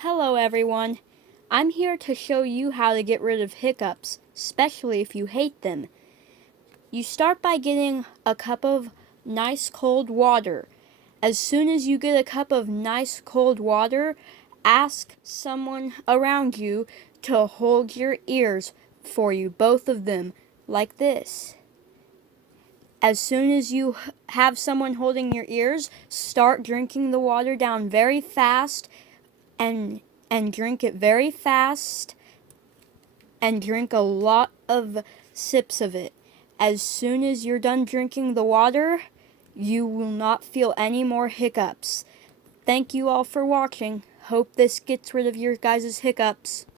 Hello everyone. I'm here to show you how to get rid of hiccups, especially if you hate them. You start by getting a cup of nice cold water. As soon as you get a cup of nice cold water, ask someone around you to hold your ears for you, both of them, like this. As soon as you have someone holding your ears, start drinking the water down very fast and drink it very fast and drink a lot of sips of it. As soon as you're done drinking the water, you will not feel any more hiccups. Thank you all for watching. Hope this gets rid of your guys' hiccups.